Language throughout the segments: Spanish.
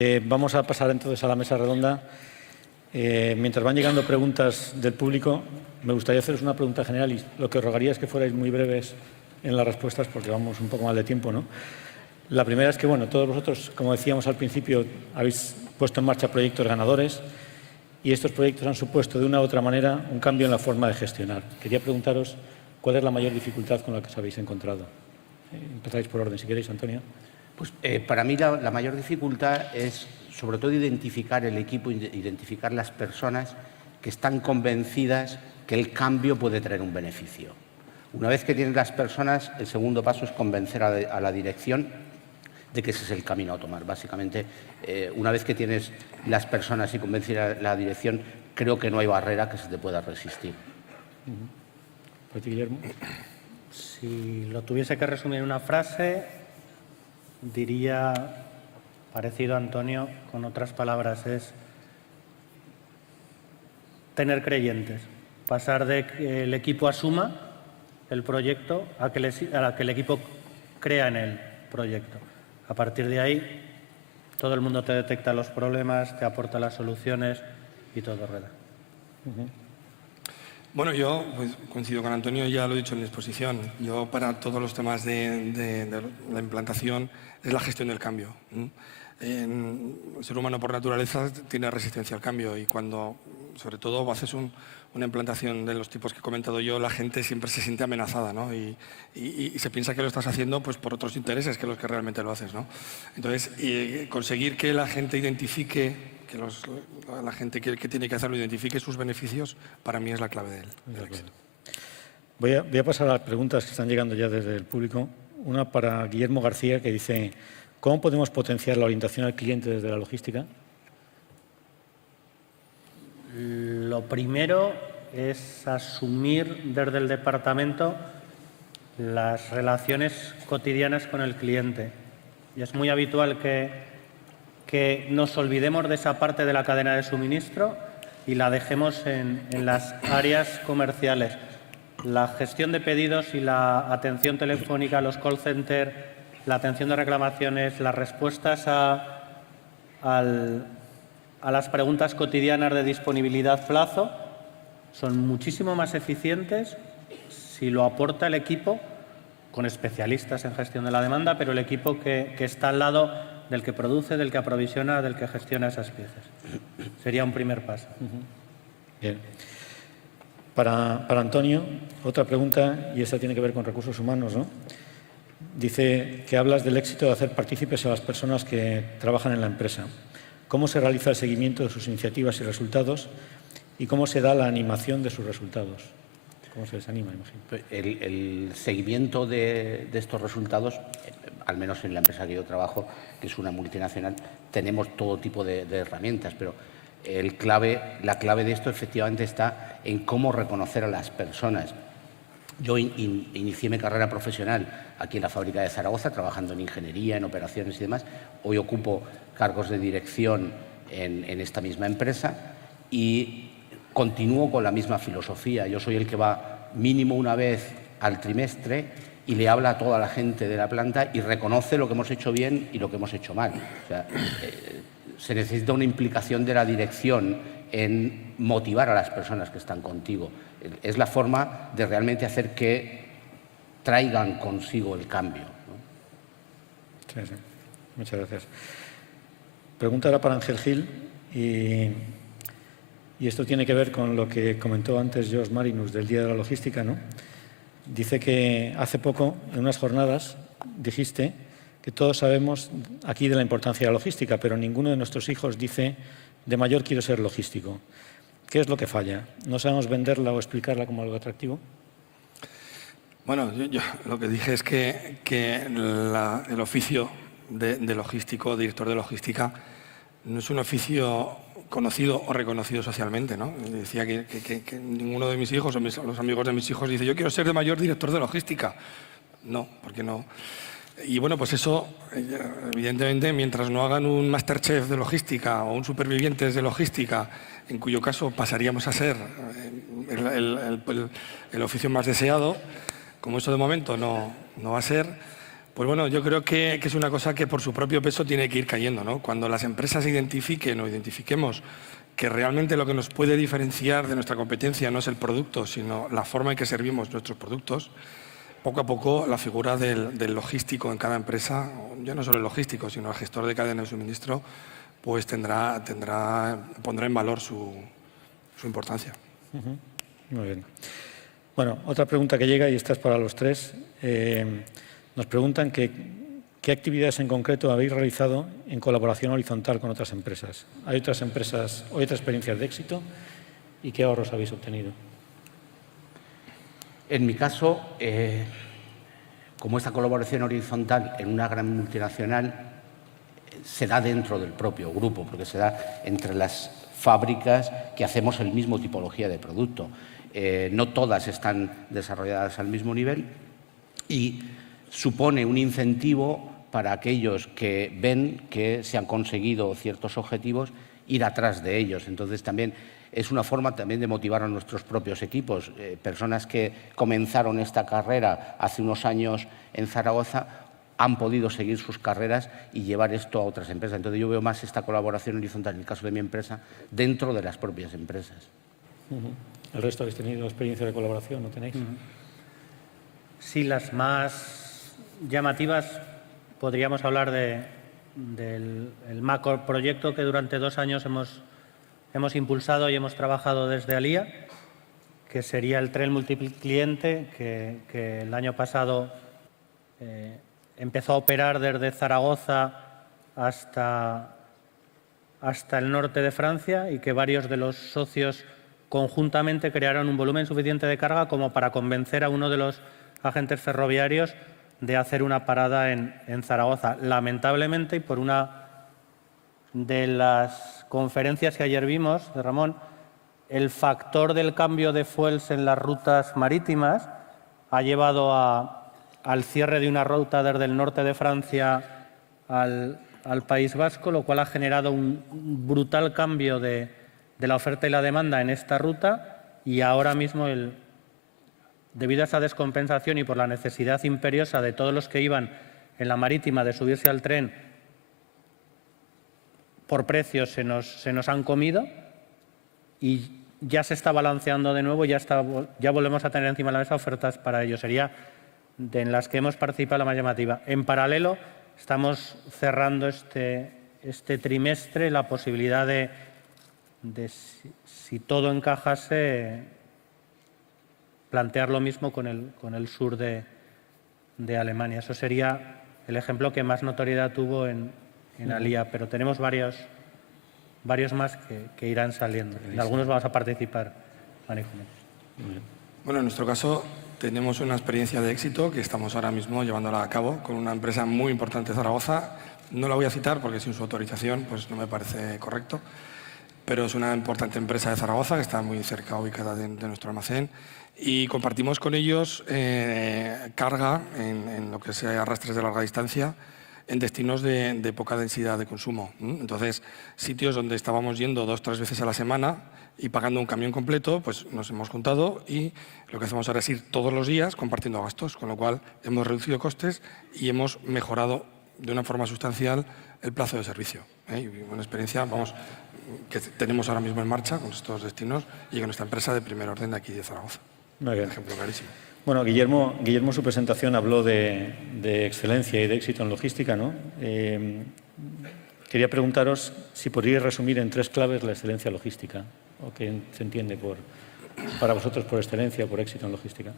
Vamos a pasar entonces a la mesa redonda. Mientras van llegando preguntas del público, me gustaría haceros una pregunta general y lo que os rogaría es que fuerais muy breves en las respuestas porque vamos un poco mal de tiempo, ¿no? La primera es que, bueno, todos vosotros, como decíamos al principio, habéis puesto en marcha proyectos ganadores y estos proyectos han supuesto de una u otra manera un cambio en la forma de gestionar. Quería preguntaros cuál es la mayor dificultad con la que os habéis encontrado. Empezáis por orden, si queréis, Antonio. Pues para mí la mayor dificultad es sobre todo identificar el equipo, identificar las personas que están convencidas que el cambio puede traer un beneficio. Una vez que tienes las personas, el segundo paso es convencer a la dirección de que ese es el camino a tomar. Básicamente, una vez que tienes las personas y convencer a la dirección, creo que no hay barrera que se te pueda resistir. ¿Para ti, Guillermo? Si lo tuviese que resumir en una frase, diría, parecido a Antonio, con otras palabras, es tener creyentes. Pasar de que el equipo asuma el proyecto a que el equipo crea en el proyecto. A partir de ahí, todo el mundo te detecta los problemas, te aporta las soluciones y todo rueda. Bueno, yo coincido con Antonio, ya lo he dicho en la exposición. Yo, para todos los temas de la implantación, es la gestión del cambio. El ser humano, por naturaleza, tiene resistencia al cambio y cuando, sobre todo, haces una implantación de los tipos que he comentado yo, la gente siempre se siente amenazada, ¿no? Y se piensa que lo estás haciendo pues, por otros intereses que los que realmente lo haces, ¿no? Entonces, conseguir que la gente identifique, que la gente que tiene que hacerlo identifique sus beneficios, para mí es la clave del éxito. Voy a pasar a las preguntas que están llegando ya desde el público. Una para Guillermo García, que dice: ¿cómo podemos potenciar la orientación al cliente desde la logística? Lo primero es asumir desde el departamento las relaciones cotidianas con el cliente. Y es muy habitual que nos olvidemos de esa parte de la cadena de suministro y la dejemos en las áreas comerciales. La gestión de pedidos y la atención telefónica, los call centers, la atención de reclamaciones, las respuestas a las preguntas cotidianas de disponibilidad plazo son muchísimo más eficientes si lo aporta el equipo con especialistas en gestión de la demanda, pero el equipo que está al lado del que produce, del que aprovisiona, del que gestiona esas piezas. Sería un primer paso. Bien. Para Antonio, otra pregunta, y esta tiene que ver con recursos humanos, ¿no? Dice que hablas del éxito de hacer partícipes a las personas que trabajan en la empresa. ¿Cómo se realiza el seguimiento de sus iniciativas y resultados? ¿Y cómo se da la animación de sus resultados? ¿Cómo se les anima, imagino? El seguimiento de estos resultados, al menos en la empresa que yo trabajo, que es una multinacional, tenemos todo tipo de herramientas, pero la clave de esto efectivamente está en cómo reconocer a las personas. Yo inicié mi carrera profesional aquí en la fábrica de Zaragoza, trabajando en ingeniería, en operaciones y demás. Hoy ocupo cargos de dirección en esta misma empresa y continúo con la misma filosofía. Yo soy el que va mínimo una vez al trimestre y le habla a toda la gente de la planta y reconoce lo que hemos hecho bien y lo que hemos hecho mal. O sea, se necesita una implicación de la dirección en motivar a las personas que están contigo. Es la forma de realmente hacer que traigan consigo el cambio, ¿no? Sí. Muchas gracias. Pregunta ahora para Ángel Gil y esto tiene que ver con lo que comentó antes Josh Marinus del Día de la Logística, ¿no? Dice que hace poco, en unas jornadas, dijiste que todos sabemos aquí de la importancia de la logística, pero ninguno de nuestros hijos dice: de mayor quiero ser logístico. ¿Qué es lo que falla? ¿No sabemos venderla o explicarla como algo atractivo? Bueno, yo lo que dije es que el oficio de logístico, director de logística, no es un oficio conocido o reconocido socialmente, ¿no? Decía que ninguno de mis hijos o los amigos de mis hijos dice: yo quiero ser de mayor director de logística. No, porque no. Y bueno, pues eso, evidentemente, mientras no hagan un Masterchef de logística o un Supervivientes de logística, en cuyo caso pasaríamos a ser el oficio más deseado, como eso de momento no va a ser, Pues bueno, yo creo que es una cosa que por su propio peso tiene que ir cayendo, ¿no? Cuando las empresas identifiquen o identifiquemos que realmente lo que nos puede diferenciar de nuestra competencia no es el producto, sino la forma en que servimos nuestros productos, poco a poco la figura del logístico en cada empresa, ya no solo el logístico, sino el gestor de cadena de suministro, pues pondrá en valor su importancia. Muy bien. Bueno, otra pregunta que llega, y esta es para los tres. Nos preguntan qué actividades en concreto habéis realizado en colaboración horizontal con otras empresas. ¿Hay otras empresas o otras experiencias de éxito? ¿Y qué ahorros habéis obtenido? En mi caso, como esta colaboración horizontal en una gran multinacional se da dentro del propio grupo, porque se da entre las fábricas que hacemos el mismo tipología de producto. No todas están desarrolladas al mismo nivel y supone un incentivo para aquellos que ven que se han conseguido ciertos objetivos, ir atrás de ellos. Entonces, también es una forma también de motivar a nuestros propios equipos. Personas que comenzaron esta carrera hace unos años en Zaragoza han podido seguir sus carreras y llevar esto a otras empresas. Entonces, yo veo más esta colaboración horizontal, en el caso de mi empresa, dentro de las propias empresas. ¿El resto habéis tenido experiencia de colaboración? ¿No tenéis? Sí, las más llamativas podríamos hablar del macroproyecto que durante 2 años hemos impulsado y hemos trabajado desde Alía, que sería el tren multicliente que el año pasado empezó a operar desde Zaragoza hasta el norte de Francia y que varios de los socios conjuntamente crearon un volumen suficiente de carga como para convencer a uno de los agentes ferroviarios de hacer una parada en Zaragoza. Lamentablemente, y por una de las conferencias que ayer vimos de Ramón, el factor del cambio de fuels en las rutas marítimas ha llevado al cierre de una ruta desde el norte de Francia al País Vasco, lo cual ha generado un brutal cambio de la oferta y la demanda en esta ruta y ahora mismo, debido a esa descompensación y por la necesidad imperiosa de todos los que iban en la marítima de subirse al tren, por precios se nos han comido y ya se está balanceando de nuevo, ya volvemos a tener encima de la mesa ofertas para ello. Sería en las que hemos participado la más llamativa. En paralelo, estamos cerrando este trimestre la posibilidad de si todo encajase, plantear lo mismo con el sur de Alemania. Eso sería el ejemplo que más notoriedad tuvo en Alía, pero tenemos varios más que irán saliendo. En algunos vamos a participar, María Jiménez. Bueno, en nuestro caso tenemos una experiencia de éxito que estamos ahora mismo llevándola a cabo con una empresa muy importante de Zaragoza. No la voy a citar porque sin su autorización pues no me parece correcto, pero es una importante empresa de Zaragoza que está muy cerca ubicada de nuestro almacén y compartimos con ellos carga en lo que sea arrastres de larga distancia en destinos de poca densidad de consumo. Entonces, sitios donde estábamos yendo 2 o 3 veces a la semana y pagando un camión completo, pues nos hemos juntado y lo que hacemos ahora es ir todos los días compartiendo gastos, con lo cual hemos reducido costes y hemos mejorado de una forma sustancial el plazo de servicio. Y una experiencia, que tenemos ahora mismo en marcha con estos destinos y con esta empresa de primer orden de aquí de Zaragoza. Muy bien. Un ejemplo clarísimo. Bueno, Guillermo en su presentación habló de excelencia y de éxito en logística, ¿no? Quería preguntaros si podríais resumir en 3 claves la excelencia logística, o qué se entiende para vosotros por excelencia o por éxito en logística.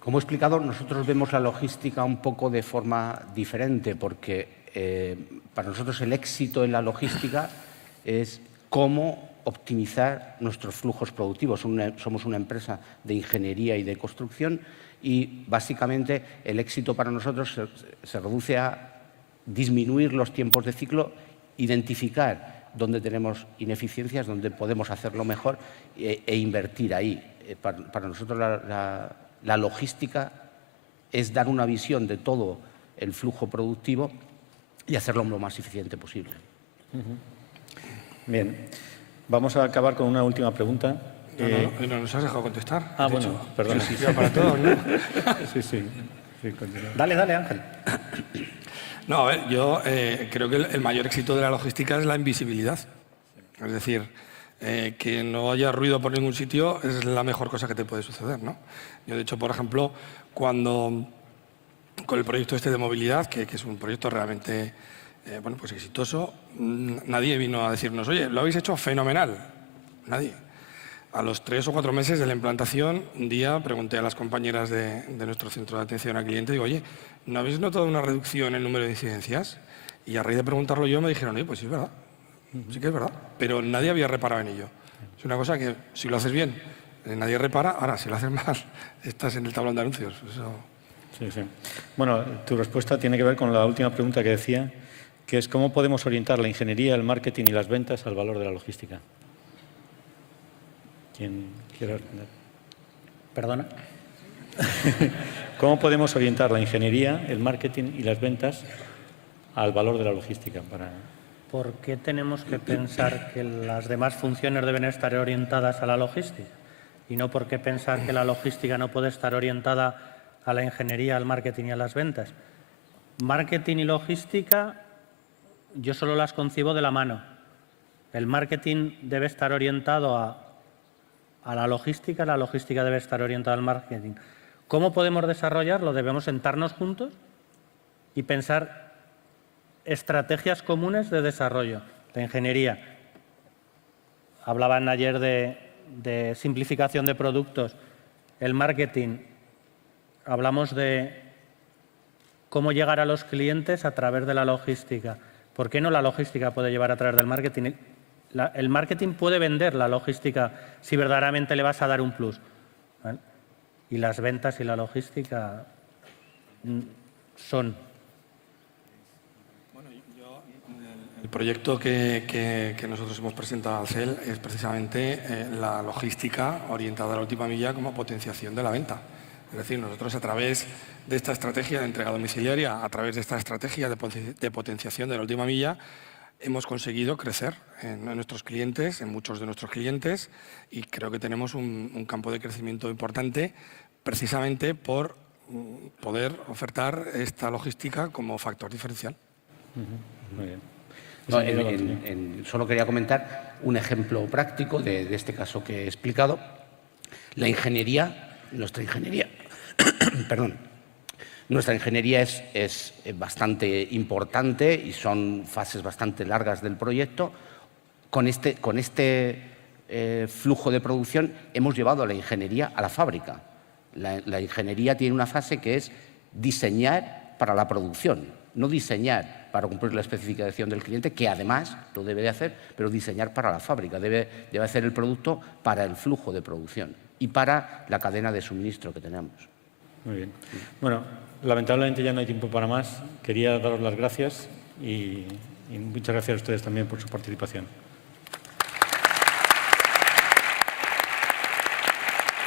Como he explicado, nosotros vemos la logística un poco de forma diferente, porque para nosotros el éxito en la logística es cómo optimizar nuestros flujos productivos. Somos una empresa de ingeniería y de construcción y básicamente el éxito para nosotros se reduce a disminuir los tiempos de ciclo, identificar dónde tenemos ineficiencias, dónde podemos hacerlo mejor e invertir ahí. Para nosotros la logística es dar una visión de todo el flujo productivo y hacerlo lo más eficiente posible. Bien. Vamos a acabar con una última pregunta. No nos has dejado contestar. Ah, has bueno, dicho. perdón. Sí, para todos, ¿no? Sí, continúa. Dale, Ángel. No, a ver, yo creo que el mayor éxito de la logística es la invisibilidad. Es decir, que no haya ruido por ningún sitio es la mejor cosa que te puede suceder, ¿no? Yo, de hecho, por ejemplo, con el proyecto este de movilidad, que es un proyecto realmente bueno, pues exitoso, nadie vino a decirnos, oye, lo habéis hecho fenomenal. Nadie. A los 3 o 4 meses de la implantación, un día pregunté a las compañeras de nuestro centro de atención al cliente, digo, oye, ¿no habéis notado una reducción en el número de incidencias? Y a raíz de preguntarlo yo me dijeron, oye, pues sí es verdad, sí que es verdad, pero nadie había reparado en ello. Es una cosa que si lo haces bien, nadie repara, ahora si lo haces mal, estás en el tablón de anuncios. Eso... Sí, sí. Bueno, tu respuesta tiene que ver con la última pregunta que decía, que es cómo podemos orientar la ingeniería, el marketing y las ventas al valor de la logística. ¿Quién quiere responder? Perdona. ¿Cómo podemos orientar la ingeniería, el marketing y las ventas al valor de la logística? ¿Por qué tenemos que pensar que las demás funciones deben estar orientadas a la logística? Y no por qué pensar que la logística no puede estar orientada a la ingeniería, al marketing y a las ventas. Marketing y logística, yo solo las concibo de la mano. El marketing debe estar orientado a la logística debe estar orientada al marketing. ¿Cómo podemos desarrollarlo? Debemos sentarnos juntos y pensar estrategias comunes de desarrollo. La ingeniería. Hablaban ayer de simplificación de productos. El marketing. Hablamos de cómo llegar a los clientes a través de la logística. ¿Por qué no la logística puede llevar a través del marketing? El marketing puede vender la logística si verdaderamente le vas a dar un plus, ¿vale? Y las ventas y la logística son... Bueno, el proyecto que nosotros hemos presentado al CEL es precisamente la logística orientada a la última milla como potenciación de la venta. Es decir, nosotros a través de esta estrategia de entrega domiciliaria, a través de esta estrategia de potenciación de la última milla, hemos conseguido crecer en nuestros clientes, en muchos de nuestros clientes, y creo que tenemos un campo de crecimiento importante precisamente por poder ofertar esta logística como factor diferencial. Muy bien. No, solo quería comentar un ejemplo práctico de este caso que he explicado. La ingeniería, nuestra ingeniería, perdón, nuestra ingeniería es bastante importante y son fases bastante largas del proyecto. Con este flujo de producción hemos llevado a la ingeniería a la fábrica. La ingeniería tiene una fase que es diseñar para la producción, no diseñar para cumplir la especificación del cliente, que además lo debe de hacer, pero diseñar para la fábrica. Debe hacer el producto para el flujo de producción y para la cadena de suministro que tenemos. Muy bien. Bueno, lamentablemente ya no hay tiempo para más. Quería daros las gracias y muchas gracias a ustedes también por su participación.